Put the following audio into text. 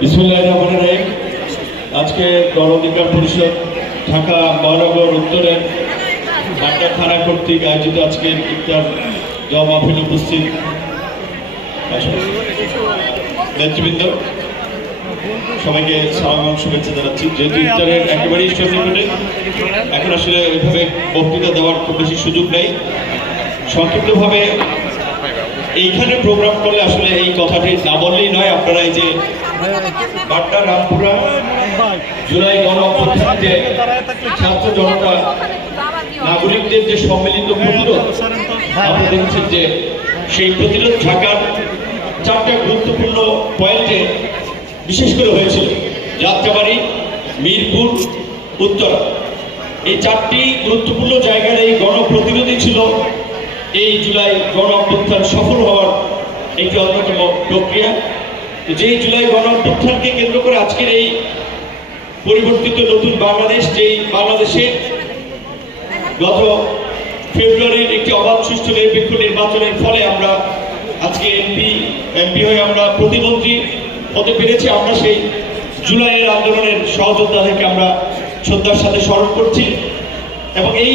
বিসমিল্লাহির রহমানির রহিম। আজকে গণ অধিকার পরিষদ ঢাকা মহানগর উত্তরের বাড্ডা থানা কর্তৃক আয়োজিত আজকের ইফতার দোয়া মাহফিলে উপস্থিত নেতৃবৃন্দ, সবাইকে সালাম এবং শুভেচ্ছা জানাচ্ছি। যেহেতু ইফতারের একেবারেই সন্নিকটে, এখন আসলে ওইভাবে বক্তৃতা দেওয়ার খুব বেশি সুযোগ নেই। সংক্ষিপ্তভাবে এইখানে প্রোগ্রাম করলে আসলে এই কথাটি না বললেই নয়। আপনারা এই যে বাড্ডা রামপুরা জুলাই গণ অভ্যুত্থানে যে ছাত্র জনতা নাগরিকদের যে সম্মিলিত প্রতিরোধ, আপনারা দেখছেন যে সেই প্রতিরোধ ঢাকার চারটা গুরুত্বপূর্ণ পয়েন্টে বিশেষ করে হয়েছিল। যাত্রাবাড়ি, মিরপুর, উত্তরা, এই চারটি গুরুত্বপূর্ণ জায়গার এই গণপ্রতিরোধই ছিল এই জুলাই গণ অভ্যুত্থান সফল হওয়ার একটি অন্যতম প্রক্রিয়া। যেই জুলাই গণ অভ্যুত্থানকে কেন্দ্র করে আজকের এই পরিবর্তিত নতুন বাংলাদেশ, যেই বাংলাদেশে গত ফেব্রুয়ারির একটি অবাধ সুষ্ঠু নিরপেক্ষ নির্বাচনের ফলে আমরা আজকে এমপি হয়ে আমরা প্রতিমন্ত্রী হতে পেরেছি। আমরা সেই জুলাইয়ের আন্দোলনের সহযোদ্ধাদেরকে আমরা শ্রদ্ধার সাথে স্মরণ করছি এবং এই